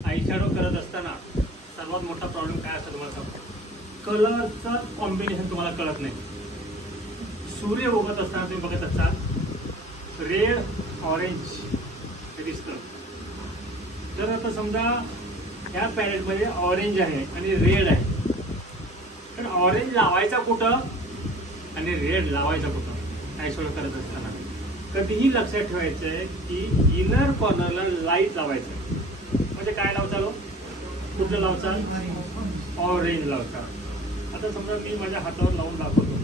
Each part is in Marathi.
आई शॅडो करत असताना सर्वात मोठा प्रॉब्लेम काय असतो तुम्हाला सांगतो, कलरचं कॉम्बिनेशन तुम्हाला कळत नाही. सूर्य उगत असताना तुम्ही बघत असाल रेड ऑरेंज हे दिसतं. जर आता समजा ह्या पॅलेटमध्ये ऑरेंज आहे आणि रेड आहे, तर ऑरेंज लावायचा कुठं आणि रेड लावायचा कुठं आय शॅडो करत असताना कधीही लक्षात ठेवायचं आहे की इनर कॉर्नरला लाईट लावायचं. म्हणजे काय लावता लो, कुठलं लावता, ऑरेंज लावता. आता समजा मी माझ्या हातावर लावून दाखवतो,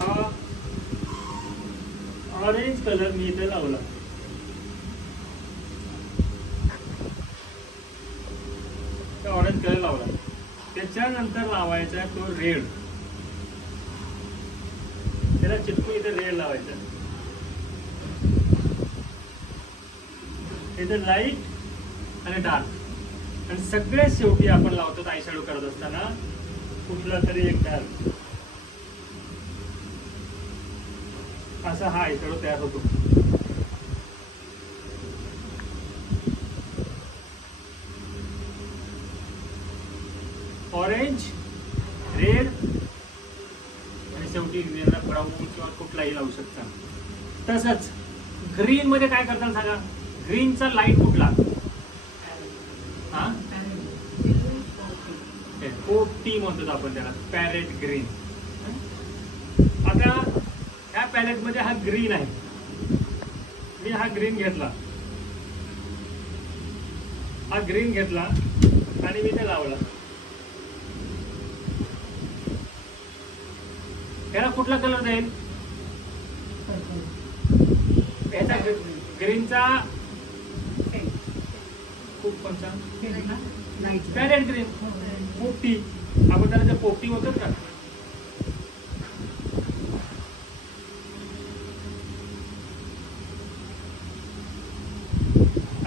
हा ऑरेंज कलर मी इथे लावला. ऑरेंज कलर लावला, त्याच्यानंतर लावायचा आहे तो रेड. त्याला चिटकून इथे रेड लावायचा, इथे लाईट आणि डार्क. आणि सगळ्यात शेवटी आपण लावतो आय शॅडो करत असताना कुठला तरी एक डार्क. असा हा आय शॅडो तयार होतो. ऑरेंज, रेड आणि शेवटी ब्राऊन किंवा कुठलाही लावू शकता. तसंच ग्रीन मध्ये काय करताना सांगा, ग्रीनचा लाईट कुठला, हा पोपटी म्हणतो आपण त्याला, पॅरेट ग्रीन. आता ह्या पॅलेट मध्ये हा ग्रीन आहे, मी हा ग्रीन घेतला, हा ग्रीन घेतला आणि मी ते लावला. याला कुठला कलर जाईल, याचा ग्रीनचा खूप कोणता, पॅरेट ग्रीन, पोपटी. आपण त्याला जे पोपटी होतं का,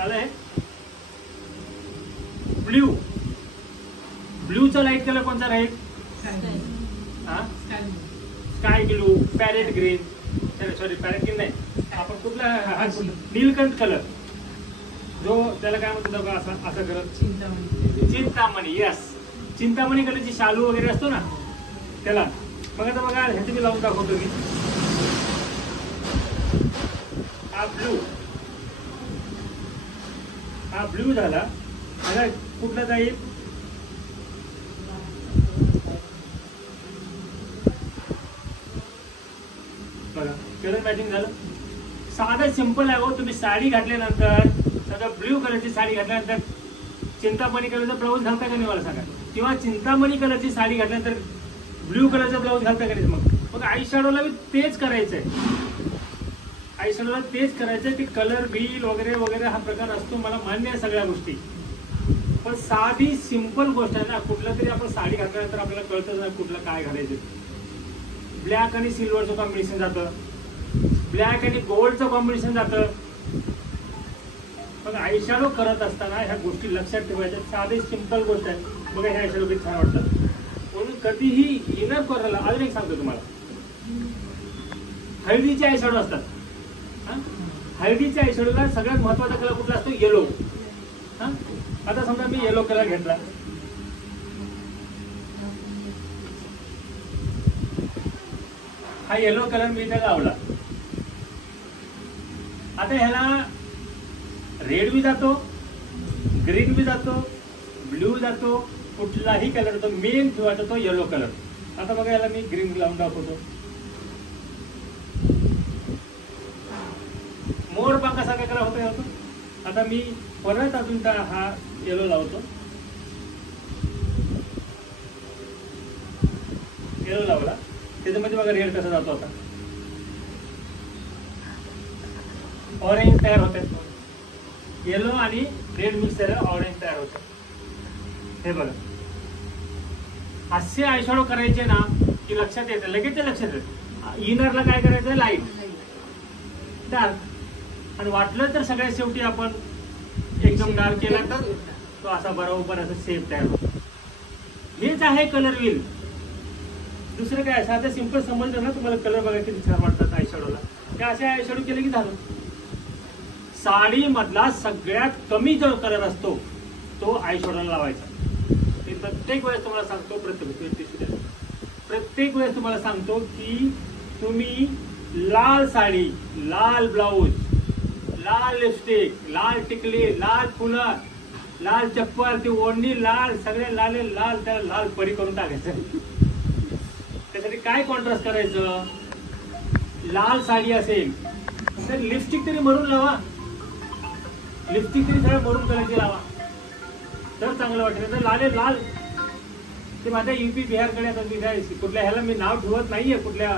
आलंय. ब्ल्यू, ब्ल्यूचा लाईट कलर कोणता राहील, sky blue, parrot green, sorry parrot green नाही, आपण कुठला नीलकंठ कलर, जो त्याला काय म्हणतो का, असा असा कलर चिंतामणी. यस, चिंतामणी कलरची शालू वगैरे असतो ना त्याला. मग आता बघा ह्याचे मी लावून दाखवतो मी. हा ब्लू, हा ब्लू झाला. मला कुठला जाईल, बघा कलर मॅचिंग झालं. साधं सिंपल आहे हो. तुम्ही साडी घातल्यानंतर, समजा ब्ल्यू कलरची साडी घातल्यानंतर चिंतामणी कलरचा ब्लाऊज घालता का नाही मला सांगा, किंवा चिंतामणी कलरची साडी घातल्यानंतर ब्ल्यू कलरचा ब्लाऊज घालता का नाही. मग आय शॅडोला तेच करायचंय, आय शॅडोला तेच करायचंय की कलर व्हील वगैरे वगैरे हा प्रकार असतो, मला मान्य आहे सगळ्या गोष्टी. पण साधी सिंपल गोष्ट आहे ना, कुठलं तरी आपण साडी घातल्यानंतर आपल्याला कळतं ना कुठलं काय घालायचं. ब्लॅक आणि सिल्वरचं कॉम्बिनेशन जातं, ब्लॅक आणि गोल्डचं कॉम्बिनेशन जातं. मग आय शॅडो करत असताना ह्या गोष्टी लक्षात ठेवायच्या. साधे सिंपल गोष्ट आहे. बघा ह्या आय शॅडो किती छान वाटतात. म्हणून कधीही इनर कॉर्नरला, अजून एक सांगतो तुम्हाला, हळदीचे आय शॅडो असतात. हळदीच्या आय शॅडोला सगळ्यात महत्वाचा कलर कुठला असतो, येलो. आता समजा मी येलो कलर घेतला, हा येलो कलर मी इथे लावला. आता ह्याला रेड बी जातो, ग्रीन बी जातो, ब्ल्यू जातो, कुठलाही कलर जातो. मेन ठेवायचा तो येलो कलर. आता बघा याला मी ग्रीन लावून दाखवतो. मोर पंखा सारखा कलर होतो. आता मी परत अजून हा येलो लावतो, येलो लावला, त्याच्यामध्ये बघा रेड कसा जातो. आता ऑरेंज तयार होते, येलो आणि रेड मिक्स झालं, ऑरेंज तयार होतं. हे बघा, असे आय शॅडो करायचे ना की लक्षात येतं, लगेच ते लक्षात येतं. इनरला काय करायचं, लाईट डार्क, आणि वाटलं तर सगळ्यात शेवटी आपण एकदम डार्क केला तर तो असा बरोबर असा शेप तयार होतो. हेच आहे कलर व्हील. दुसरं काय, साधं सिंपल समजलं ना तुम्हाला. कलर बघा किती छान वाटतात आय शॅडोला. ते असे आय शॅडो केले की झालं. साडी मधला सगळ्यात कमी जो कलर असतो तो आय शॅडोला लावायचा. ते प्रत्येक वेळेस तुम्हाला सांगतो, प्रत्येक वेळेस तुम्हाला सांगतो की तुम्ही लाल साडी, लाल ब्लाऊज, लाल लिपस्टिक, लाल टिकली, लाल फुलं, लाल चप्पल, ती ओढणी लाल, सगळे लाल लाल, त्याला लाल परी करून टाकायचं. त्यासाठी काय कॉन्ट्रास्ट करायचं? लाल साडी असेल तर लिपस्टिक तरी मरून लावा, लिपस्टिक तरी सगळं मरून कलरची लावा तर चांगलं वाटेल. तर लाल लाल ते माझ्या युपी बिहारकडे आता कुठल्या ह्याला मी नाव ठेवत नाहीये, कुठल्या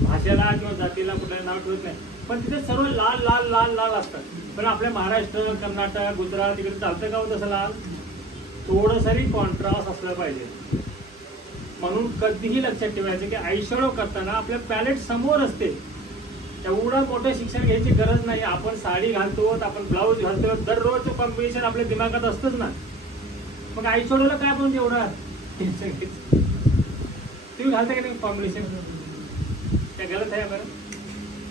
भाषेला किंवा जातीला कुठल्या नाव ठेवत नाही, पण तिथे सर्व लाल लाल लाल लाल असतात. पण आपल्या महाराष्ट्र, कर्नाटक, गुजरात तिकडे चालतं का हो तसं लाल? थोडंसरी कॉन्ट्रास्ट असलं पाहिजे. म्हणून कधीही लक्षात ठेवायचं की आय शॅडो करताना आपल्या पॅलेट समोर असते. एवढं मोठं शिक्षण घ्यायची गरज नाही. आपण साडी घालतो, आपण ब्लाऊज घालतो, दररोजचं कॉम्बिनेशन आपल्या दिमागात असतंच ना. मग आय शॅडोला काय आपण एवढं टेन्शन घ्यायचं? तुम्ही घालता का नाही कॉम्बिनेशन? त्या गलत आहे बरं,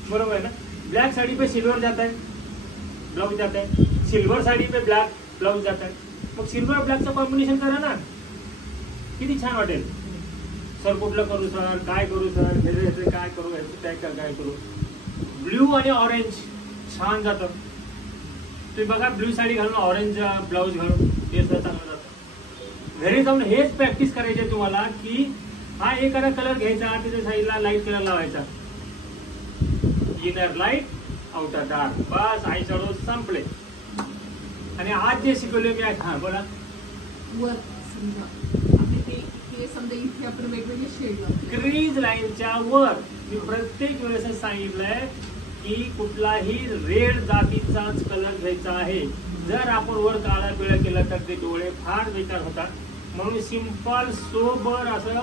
बरोबर आहे ना. ब्लॅक साड़ी पे सिल्वर जाता है, ब्लाउज जाता है, सिल्वर साड़ी पे ब्लॅक ब्लाउज जाता है. मग सिल्वर ब्लॅकचं कॉम्बिनेशन करा ना, किती छान वाटेल. सर कुठलं करू सर, काय करू सर, ह्याचं काय करू, ह्याचं काय करू. ब्ल्यू आणि ऑरेंज छान जातं. तुम्ही बघा ब्ल्यू साडी घालून ऑरेंज ब्लाऊज घालून हे सुद्धा चांगलं जातं. घरी जाऊन हेच प्रॅक्टिस करायची तुम्हाला की हा एक कलर घ्यायचा, त्याच्या साईडला लाईट कलर लावायचा, इनर लाईट आउटर डार्क, बस आय शॅडो संपले. आणि आज जे शिकवले मी, हा बोला. वर समजा हे समजा इथे आपण वेगवेगळे शेड लावतो क्रीज लाईनच्या वर. मी प्रत्येक वेळेस सांगितलंय की कुठलाही रेड जातीचाच कलर घ्यायचा आहे. जर आपण वर काळा पिळा केला तर ते डोळे फार बेकार होतात. म्हणून सिंपल सोबर असं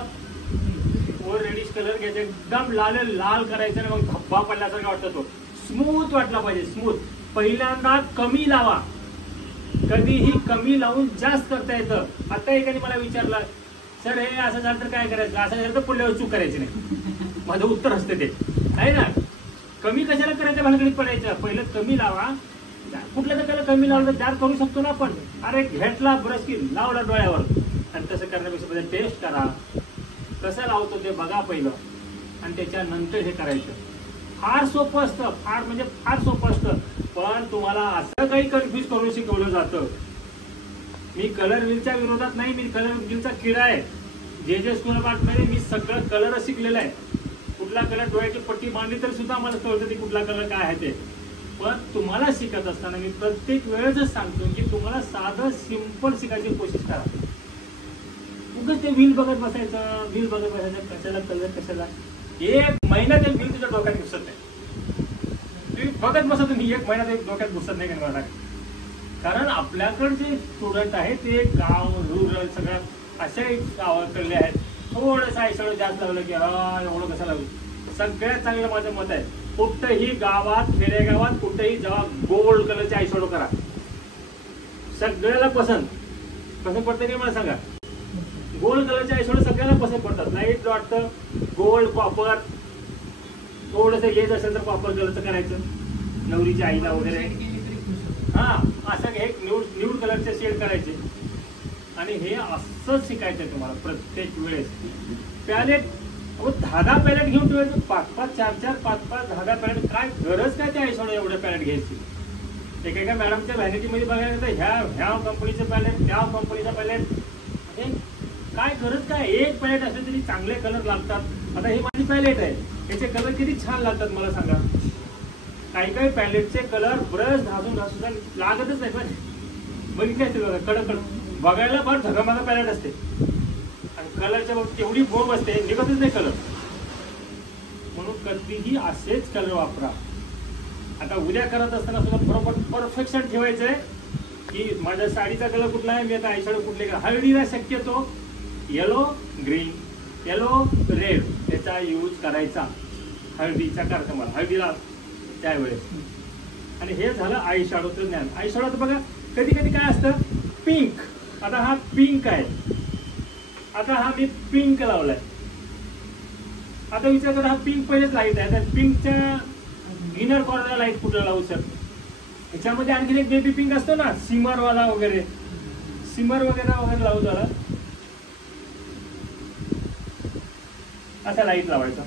वर रेडिश कलर घ्यायचा, एकदम लाल लाल करायचं आणि मग धब्बा पडल्यासारखा वाटतं. तो स्मूथ वाटला पाहिजे, स्मूथ. पहिल्यांदा कमी लावा, कधीही कमी लावून जास्त करता येतं. आता एकाने मला विचारलं सर हे असं झालं तर काय करायचं, असं झालं तर पुढल्यावर चूक करायची नाही. माझं उत्तर असतं ते आहे ना. कमी कशाला करायचं भानगडीत पडायचं, पहिलं कमी लावा. कुठल्या तर त्याला कमी लावलं तर दार करू शकतो ना आपण. अरे घेतला ब्रश की लावला डोळ्यावर, आणि तसं करण्यापेक्षा टेस्ट करा, कसं लावतो ते बघा पहिलं, आणि त्याच्यानंतर हे करायचं. फार सोपं असतं, फार म्हणजे फार सोपं असतं. पण तुम्हाला असं काही कन्फ्युज करून शिकवलं जातं. मी कलर व्हीलच्या विरोधात नाही, मी कलर व्हीलचा किडा आहे. जे स्कूल ऑफ आर्टमध्ये मी सगळं कलर शिकलेलं आहे. कुठला कलर डोळ्याची पट्टी बांधली तर सुद्धा मला कळतं की कुठला कलर काय आहे ते. पण तुम्हाला शिकत असताना मी प्रत्येक वेळेस सांगतो की तुम्हाला साधं सिंपल शिकायची कोशिश करा. उगाच ते व्हील बघत बसायचं, व्हील बघत बसायचं, कशाला कलर कशाला. एक महिना ते व्हील तुझ्या डोक्यात घुसत नाही. तुम्ही बघत बसा, तुम्ही एक महिना ते डोक्यात घुसत नाही का. कारण आपल्याकडे जे स्टुडंट आहे ते गाव रुरल सगळ्या अशा गावाकडले आहेत. थोडंसं आय शॅडो जास्त लावलं की एवढं कसं लावलं. सगळ्यात चांगलं माझं मत आहे, कुठंही गावात खेडेगावात कुठेही जेव्हा गोल्ड कलरचे आय शॅडो करा, सगळ्याला पसंत पडतं की मला सांगा. गोल्ड कलरचे आय शॅडो सगळ्याला पसंत पडतात. लाईट वाटतं, गोल्ड कॉपर, थोडंसं हेच असेल तर कॉपर कलरचं करायचं नवरीच्या आईला वगैरे. हा असं हे न्यूड कलरचे शेड करायचे. आणि हे असंच शिकायचं तुम्हाला प्रत्येक वेळेस. पॅलेट धागा पॅलेट घेऊन ठेवायचं, 5-5, 4-4, 5-5 धागा पॅलेट. काय गरज काय त्या आय शॅडो एवढ्या पॅलेट घ्यायची. एकेका मॅडमच्या व्हॅनिटीमध्ये बघायला तर ह्या कंपनीचं पॅलेट, त्या कंपनीचं पॅलेट, काय गरज काय. एक पॅलेट असेल तरी चांगले कलर लागतात. आता ही माझी पॅलेट आहे, याचे कलर किती छान लागतात मला सांगा. काही काही पॅलेटचे कलर ब्रश घासून लागतच नाही. पण बघितले असतील बघा, कडक बघायला फार धगामागा पॅलेट असते, आणि कलरच्या बाबतीत एवढी बोंब असते, निघतच नाही कलर. म्हणून कधीही असेच कलर वापरा. आता उद्या करत असताना सुद्धा बरोबर परफेक्शन ठेवायचंय की माझ्या साडीचा कलर कुठला आहे, मी आता आय शॅडो कुठले करा. हळदीला शक्यतो येलो ग्रीन, येलो रेड याचा यूज करायचा. हळदीचा करायचा मला हळदीला त्यावेळेस. आणि हे झालं आय शॅडोचं ज्ञान. आय शॅडोचं बघा कधी कधी काय असतं, पिंक. आता हा पिंक आहे, आता हा मी पिंक लावलाय. आता विचार करा, हा पिंक पहिलेच लाईट आहे, तर पिंकच्या इनर कॉर्नरला लाईट कुठला लावू शकतो. ह्याच्यामध्ये आणखी एक बेबी पिंक असतो ना, सिमरवाला वगैरे, सिमर वगैरे लावू झाला. असा लाईट लावायचा.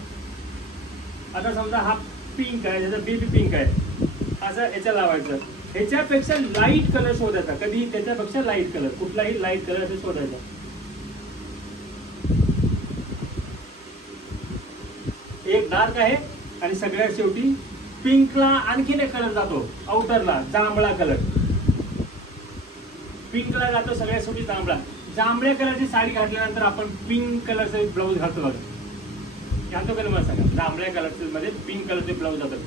आता समजा हा पिंक आहे, त्याचा बेबी पिंक आहे, असं याच्या लावायचं. ह्याच्यापेक्षा लाईट कलर शोधायचा, कधी त्याच्यापेक्षा लाईट कलर, कुठलाही लाईट कलर असं शोधायचा. एक डार्क आहे आणि सगळ्यात शेवटी पिंकला आणखीन एक कलर जातो आउटरला, जांभळा कलर. पिंकला जातो सगळ्यात शेवटी जांभळा. जांभळ्या कलरची साडी घातल्यानंतर आपण पिंक कलरचे ब्लाऊज घालतो बघा, घालतो का मला सांगा. जांभळ्या कलरचे मध्ये पिंक कलरचे ब्लाऊज जातात.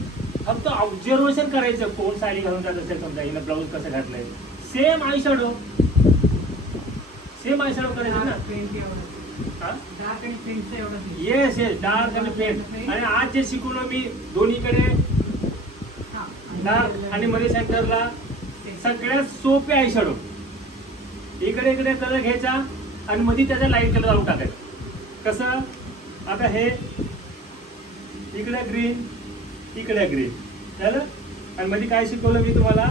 फक्त ऑब्झर्वेशन करायचं, कोण साडी घालून जात असेल, समजा हिनं ब्लाऊज कसं घातलंय. सेम आय शॅडो करायचं ना. येस येस, डार्क आणि फेंट. आणि आज जे शिकवलं मी, दोन्हीकडे डार्क आणि मध्ये सेंटरला सगळ्यात सोपे आय शॅडो. इकडे कलर घ्यायचा आणि मध्ये त्याचा लाईट कलर लावून टाकायचा. कसं, आता हे इकडे ग्रीन, इकडे ग्रीन झालं. आणि मध्ये काय शिकवलं मी तुम्हाला,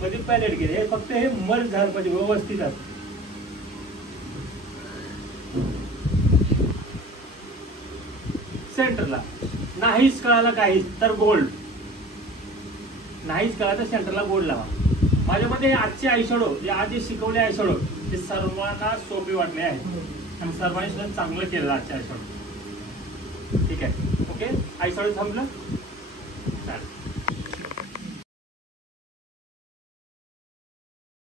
मध्ये पॅलेट घे. हे फक्त हे मर्ज झालं पाहिजे व्यवस्थित. सेंटरला नाहीच कळालं काहीच तर गोल्ड, नाहीच कळालं तर सेंटरला गोल्ड लावा. माझ्यामध्ये आजचे आयशॅडो, आज जे शिकवले आयशॅडो, ते सर्वांना सोपे वाटले आहे आणि सर्वांनी सुद्धा चांगलं केलं आजचे आयशॅडो. ठीक आहे, ओके. आयशॅडो थांबलं.